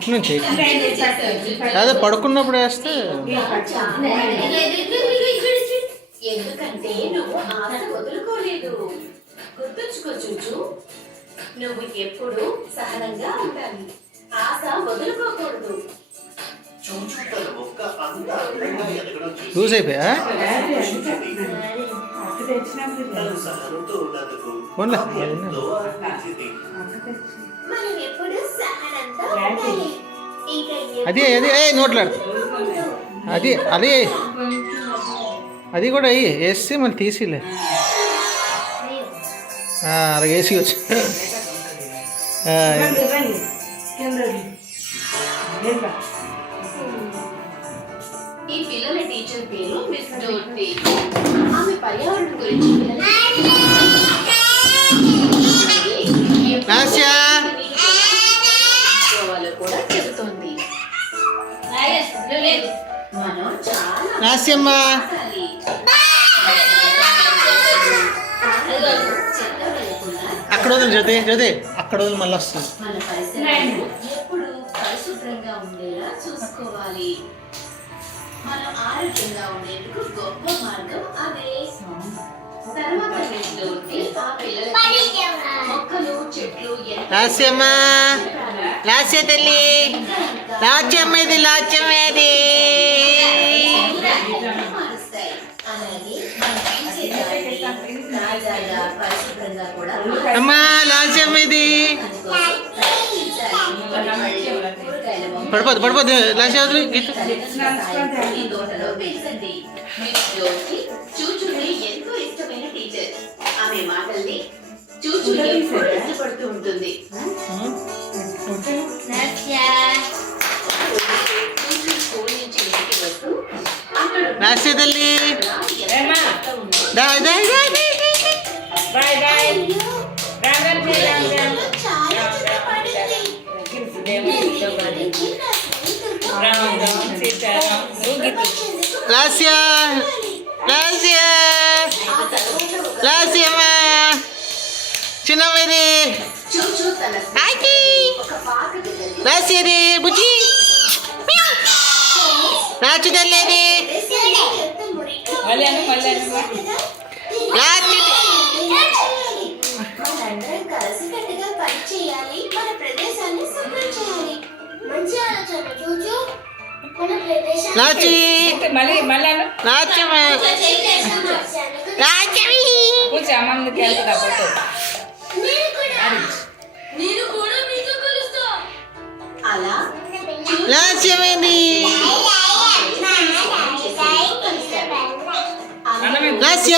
ఇట్ల నుంచి అదే పడుకున్నప్పుడు వేస్తే ఎందుకంటే నువ్వు ఆశ వదులుకోలేదు. గుర్తుంచుకో చూచు, నువ్వు ఎప్పుడు సహనంగా ఉండాలి, ఆశ వదులుకోకూడదు. లూజ్ అయిపోయా మనం ఎప్పుడు సహనంతో ఉండాలి. అది అది నోట్లాడు అది అది అది కూడా అయ్యి వేస్తే మళ్ళీ తీసిలే అలా వేసి వచ్చు ఈ పిల్లల టీచర్ పేరు మిస్ డోర్టీ. ఆమె పర్యావరణం గురించి కూడా చెబుతోంది. మనం చాలా అక్కడ వదిలి జ్యోతి జ్యోతి అక్కడ వదిలి మళ్ళీ వస్తుంది. మన పరిసరాలను ఎప్పుడు పరిశుభ్రంగా ఉండేలా చూసుకోవాలి. మనం ఆరోగ్యంగా ఉండేందుకు గొప్ప మార్గం అదే. తర్వాత ఆ పిల్లలకి మొక్కలు చెట్లు లాస్య తల్లి లాస్యమ్మ ఇది లాస్యమ్మ ఇది మారుస్తాయి. అలాగే పరిశుభ్రంగా కూడా అమ్మా లాస్యమ్మ ఇది పడిపోద్దు పడిపోద్దు లాస్య వదిలి ఈ తోటలో పెంచండి. మిస్ జోషి చూచుని ఎంతో ఇష్టమైన టీచర్. ఆమె మాటల్ని చూచు ఎప్పుడు ఇష్టపడుతూ ఉంటుంది. చూచు స్కూల్ నుంచి ఇంటికి వస్తూ అక్కడ లాస్య తల్లి లాస్య లాస్య లాస్యమ్మ చిన్నమ్మది చూచు తన ఒక పాకటి లాస్యది బుజ్జి రాచు తల్లిది మనందరం కలిసికట్టుగా పని చేయాలి. మన ప్రదేశాన్ని శుభ్రం చేయాలి. మంచి ఆలోచన చూచు. మన ప్రదేశాన్ని లాచి లాచమ్మ లాచమి నేను కూడా మీతో కలుస్తా. అలా లాచమేది లాస్య